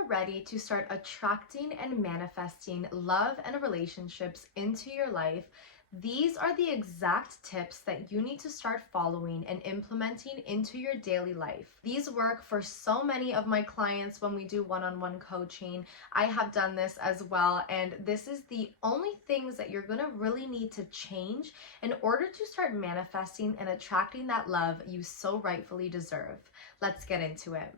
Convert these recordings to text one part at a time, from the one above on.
are ready to start attracting and manifesting love and relationships into your life, these are the exact tips that you need to start following and implementing into your daily life. These work for so many of my clients when we do one-on-one coaching. I have done this as well, and this is the only things that you're gonna really need to change in order to start manifesting and attracting that love you so rightfully deserve. Let's get into it.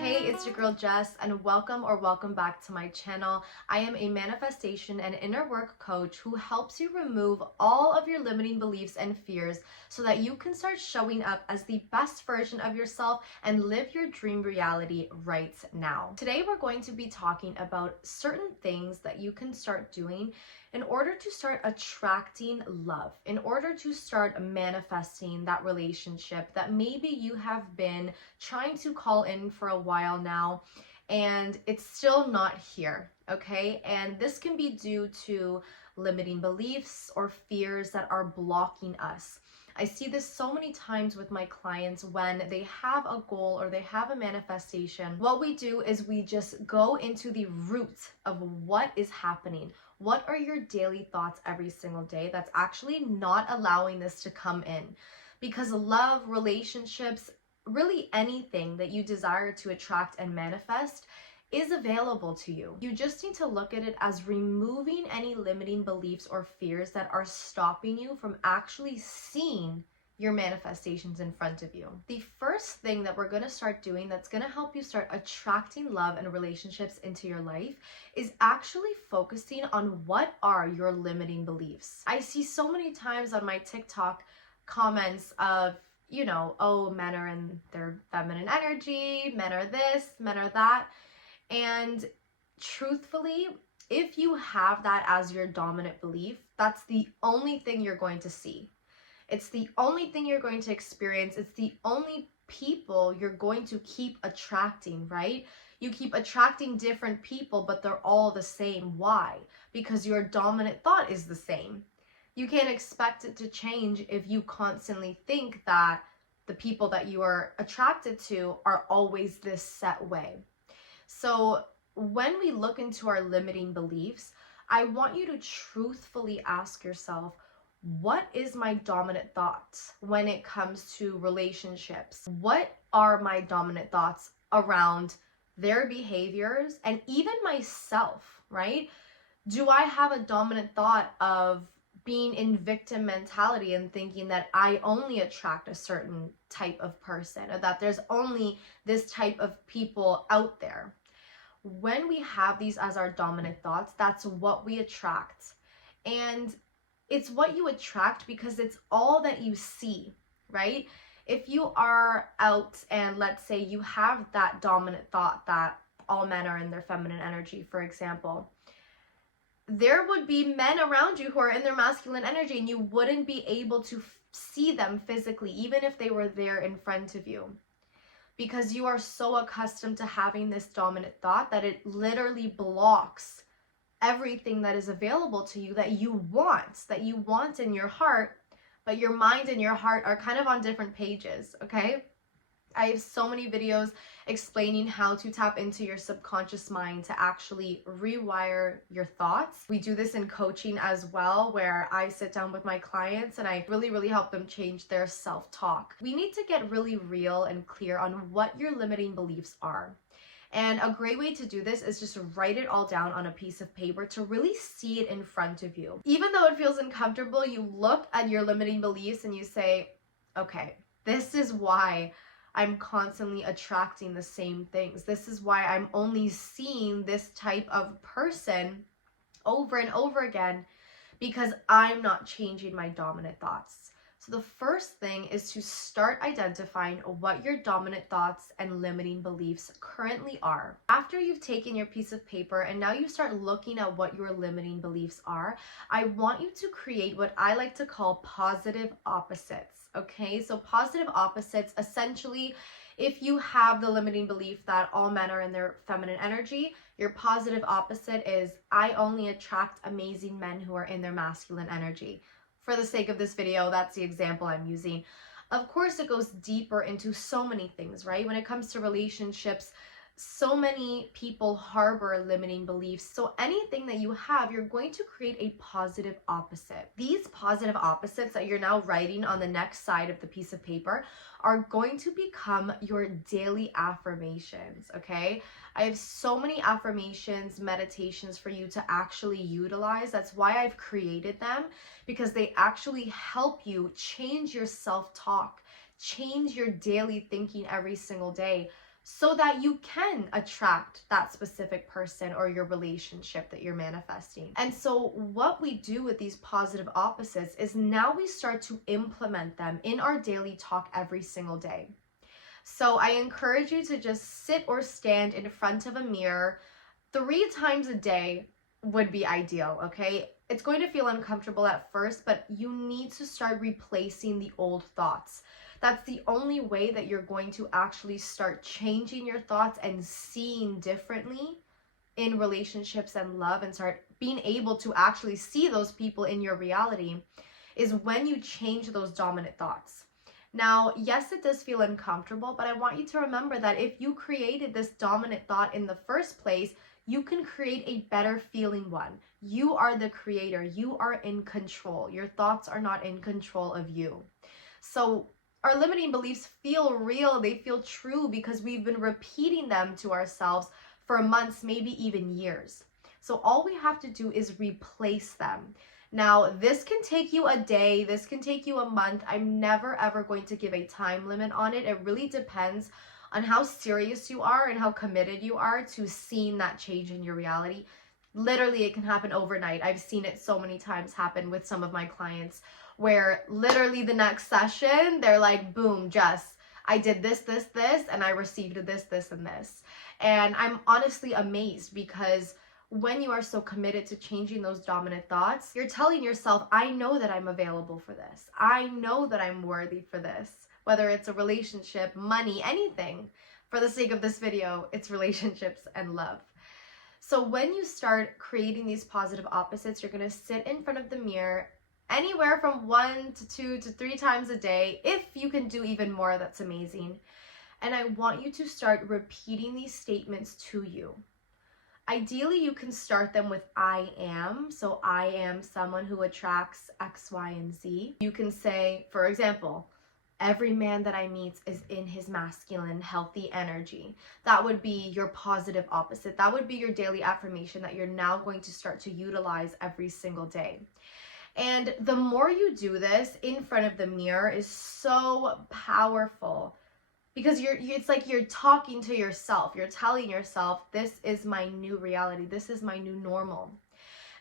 Hey, it's your girl Jess, and welcome back to my channel. I am a manifestation and inner work coach who helps you remove all of your limiting beliefs and fears so that you can start showing up as the best version of yourself and live your dream reality right now. Today we're going to be talking about certain things that you can start doing in order to start attracting love, in order to start manifesting that relationship that maybe you have been trying to call in for a while now and it's still not here, okay? And this can be due to limiting beliefs or fears that are blocking us. I see this so many times with my clients when they have a goal or they have a manifestation. What we do is we just go into the root of what is happening. What are your daily thoughts every single day that's actually not allowing this to come in? Because love, relationships, really anything that you desire to attract and manifest is available to you. You just need to look at it as removing any limiting beliefs or fears that are stopping you from actually seeing your manifestations in front of you. The first thing that we're going to start doing that's going to help you start attracting love and relationships into your life is actually focusing on what are your limiting beliefs. I see so many times on my TikTok comments of, you know, oh, men are in their feminine energy, men are this, men are that. And truthfully, if you have that as your dominant belief, that's the only thing you're going to see. It's the only thing you're going to experience. It's the only people you're going to keep attracting, right? You keep attracting different people, but they're all the same. Why? Because your dominant thought is the same. You can't expect it to change if you constantly think that the people that you are attracted to are always this set way. So when we look into our limiting beliefs, I want you to truthfully ask yourself, what is my dominant thoughts when it comes to relationships? What are my dominant thoughts around their behaviors and even myself, right? Do I have a dominant thought of being in victim mentality and thinking that I only attract a certain type of person or that there's only this type of people out there? When we have these as our dominant thoughts, that's what we attract. And it's what you attract because it's all that you see, right? If you are out and let's say you have that dominant thought that all men are in their feminine energy, for example, there would be men around you who are in their masculine energy and you wouldn't be able to see them physically, even if they were there in front of you. Because you are so accustomed to having this dominant thought that it literally blocks everything that is available to you that you want in your heart, but your mind and your heart are kind of on different pages, okay? I have so many videos explaining how to tap into your subconscious mind to actually rewire your thoughts. We do this in coaching as well, where I sit down with my clients and I really help them change their self-talk. We need to get really real and clear on what your limiting beliefs are. And a great way to do this is just write it all down on a piece of paper to really see it in front of you. Even though it feels uncomfortable, you look at your limiting beliefs and you say, okay, this is why I'm constantly attracting the same things. This is why I'm only seeing this type of person over and over again, because I'm not changing my dominant thoughts. So the first thing is to start identifying what your dominant thoughts and limiting beliefs currently are. After you've taken your piece of paper and now you start looking at what your limiting beliefs are, I want you to create what I like to call positive opposites. Okay, so positive opposites, essentially, if you have the limiting belief that all men are in their feminine energy, your positive opposite is, I only attract amazing men who are in their masculine energy. For the sake of this video, that's the example I'm using. Of course, it goes deeper into so many things, right? When it comes to relationships, so many people harbor limiting beliefs. So anything that you have, you're going to create a positive opposite. These positive opposites that you're now writing on the next side of the piece of paper are going to become your daily affirmations, okay? I have so many affirmations, meditations for you to actually utilize. That's why I've created them, because they actually help you change your self-talk, change your daily thinking every single day, so that you can attract that specific person or your relationship that you're manifesting. And so what we do with these positive opposites is now we start to implement them in our daily talk every single day. So I encourage you to just sit or stand in front of a mirror 3 times a day would be ideal, okay? It's going to feel uncomfortable at first, but you need to start replacing the old thoughts. That's the only way that you're going to actually start changing your thoughts and seeing differently in relationships and love, and start being able to actually see those people in your reality, is when you change those dominant thoughts. Now, yes, it does feel uncomfortable, but I want you to remember that if you created this dominant thought in the first place, you can create a better feeling one. You are the creator. You are in control. Your thoughts are not in control of you. So our limiting beliefs feel real, they feel true, because we've been repeating them to ourselves for months, maybe even years. So all we have to do is replace them. Now, this can take you a day, this can take you a month. I'm never ever going to give a time limit on it. It really depends on how serious you are and how committed you are to seeing that change in your reality. Literally, it can happen overnight. I've seen it so many times happen with some of my clients, where literally the next session, they're like, boom, Jess, I did this, and I received this, and this. And I'm honestly amazed, because when you are so committed to changing those dominant thoughts, you're telling yourself, I know that I'm available for this. I know that I'm worthy for this. Whether it's a relationship, money, anything. For the sake of this video, it's relationships and love. So when you start creating these positive opposites, you're going to sit in front of the mirror anywhere from 1 to 2 to 3 times a day. If you can do even more, that's amazing. And I want you to start repeating these statements to you. Ideally, you can start them with I am. So I am someone who attracts X, Y, and Z. You can say, for example, every man that I meet is in his masculine, healthy energy. That would be your positive opposite. That would be your daily affirmation that you're now going to start to utilize every single day. And the more you do this in front of the mirror is so powerful, because it's like you're talking to yourself. You're telling yourself, this is my new reality. This is my new normal.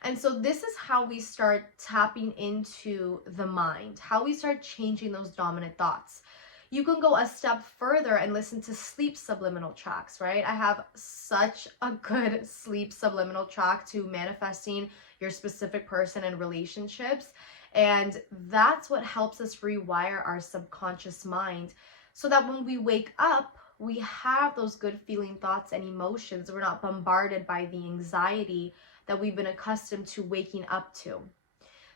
And so this is how we start tapping into the mind, how we start changing those dominant thoughts. You can go a step further and listen to sleep subliminal tracks, right? I have such a good sleep subliminal track to manifesting your specific person and relationships. And that's what helps us rewire our subconscious mind, so that when we wake up, we have those good feeling thoughts and emotions. We're not bombarded by the anxiety that we've been accustomed to waking up to.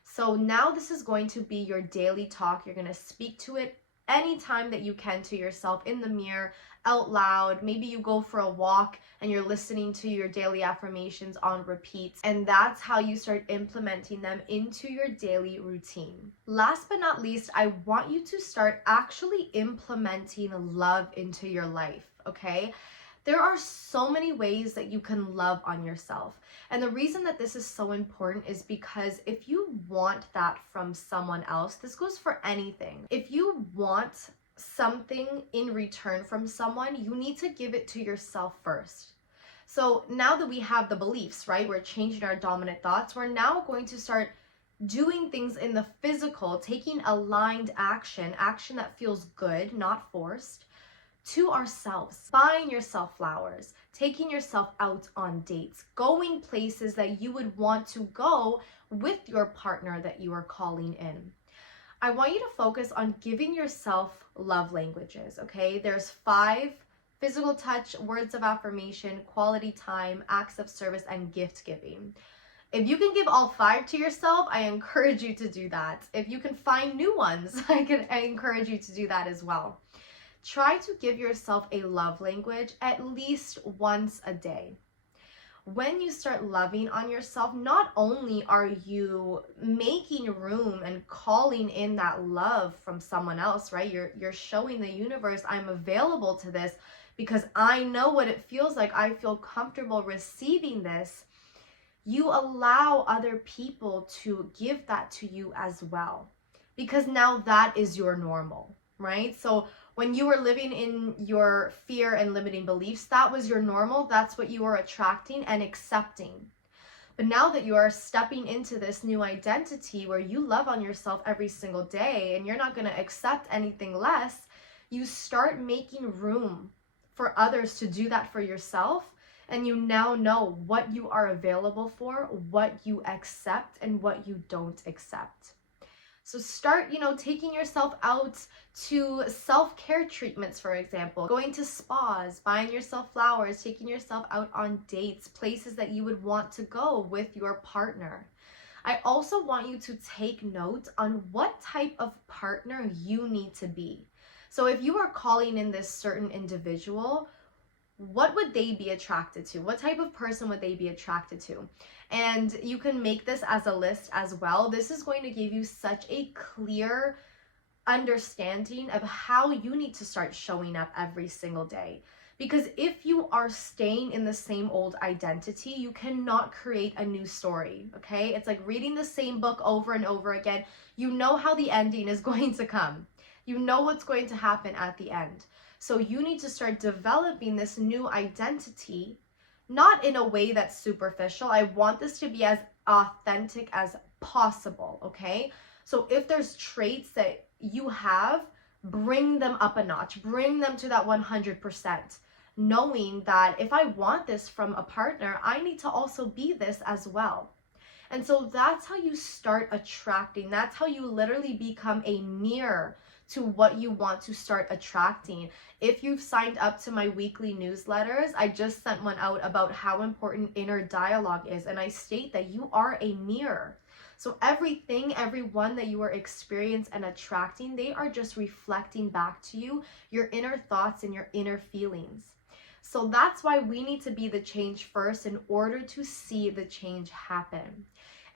So now this is going to be your daily talk. You're going to speak to it anytime that you can to yourself, in the mirror, out loud. Maybe you go for a walk and you're listening to your daily affirmations on repeat, and that's how you start implementing them into your daily routine. Last but not least, I want you to start actually implementing love into your life, okay? There are so many ways that you can love on yourself. And the reason that this is so important is because if you want that from someone else, this goes for anything. If you want something in return from someone, you need to give it to yourself first. So now that we have the beliefs, right, we're changing our dominant thoughts, we're now going to start doing things in the physical, taking aligned action that feels good, not forced, to ourselves. Buying yourself flowers, taking yourself out on dates, going places that you would want to go with your partner that you are calling in. I want you to focus on giving yourself love languages, okay? There's 5: physical touch, words of affirmation, quality time, acts of service, and gift giving. If you can give all 5 to yourself, I encourage you to do that. If you can find new ones, I encourage you to do that as well. Try to give yourself a love language at least once a day. When you start loving on yourself, not only are you making room and calling in that love from someone else, right? You're showing the universe, I'm available to this because I know what it feels like. I feel comfortable receiving this. You allow other people to give that to you as well, because now that is your normal, right? So when you were living in your fear and limiting beliefs, that was your normal. That's what you were attracting and accepting. But now that you are stepping into this new identity where you love on yourself every single day and you're not going to accept anything less, you start making room for others to do that for yourself. And you now know what you are available for, what you accept, and what you don't accept. So start, taking yourself out to self-care treatments, for example, going to spas, buying yourself flowers, taking yourself out on dates, places that you would want to go with your partner. I also want you to take note on what type of partner you need to be. So if you are calling in this certain individual, what would they be attracted to? What type of person would they be attracted to? And you can make this as a list as well. This is going to give you such a clear understanding of how you need to start showing up every single day. Because if you are staying in the same old identity, you cannot create a new story, okay? It's like reading the same book over and over again. You know how the ending is going to come. You know what's going to happen at the end. So you need to start developing this new identity, not in a way that's superficial. I want this to be as authentic as possible, okay? So if there's traits that you have, bring them up a notch, bring them to that 100%, knowing that if I want this from a partner, I need to also be this as well. And so that's how you start attracting. That's how you literally become a mirror to what you want to start attracting. If you've signed up to my weekly newsletters, I just sent one out about how important inner dialogue is. And I state that you are a mirror. So everything, everyone that you are experiencing and attracting, they are just reflecting back to you your inner thoughts and your inner feelings. So that's why we need to be the change first in order to see the change happen.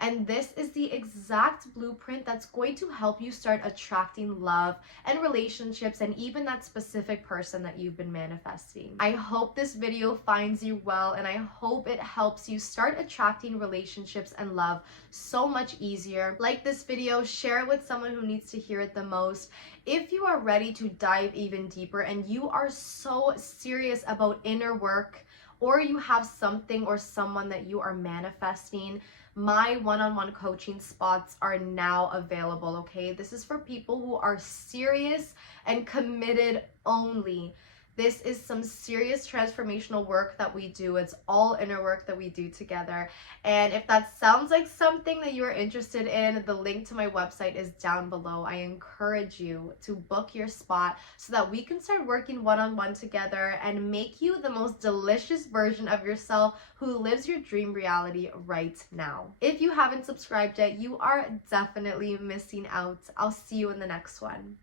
And this is the exact blueprint that's going to help you start attracting love and relationships and even that specific person that you've been manifesting. I hope this video finds you well, and I hope it helps you start attracting relationships and love so much easier. Like this video, share it with someone who needs to hear it the most. If you are ready to dive even deeper and you are so serious about inner work, or you have something or someone that you are manifesting, my one-on-one coaching spots are now available, okay? This is for people who are serious and committed only. This is some serious transformational work that we do. It's all inner work that we do together. And if that sounds like something that you are interested in, the link to my website is down below. I encourage you to book your spot so that we can start working one-on-one together and make you the most delicious version of yourself who lives your dream reality right now. If you haven't subscribed yet, you are definitely missing out. I'll see you in the next one.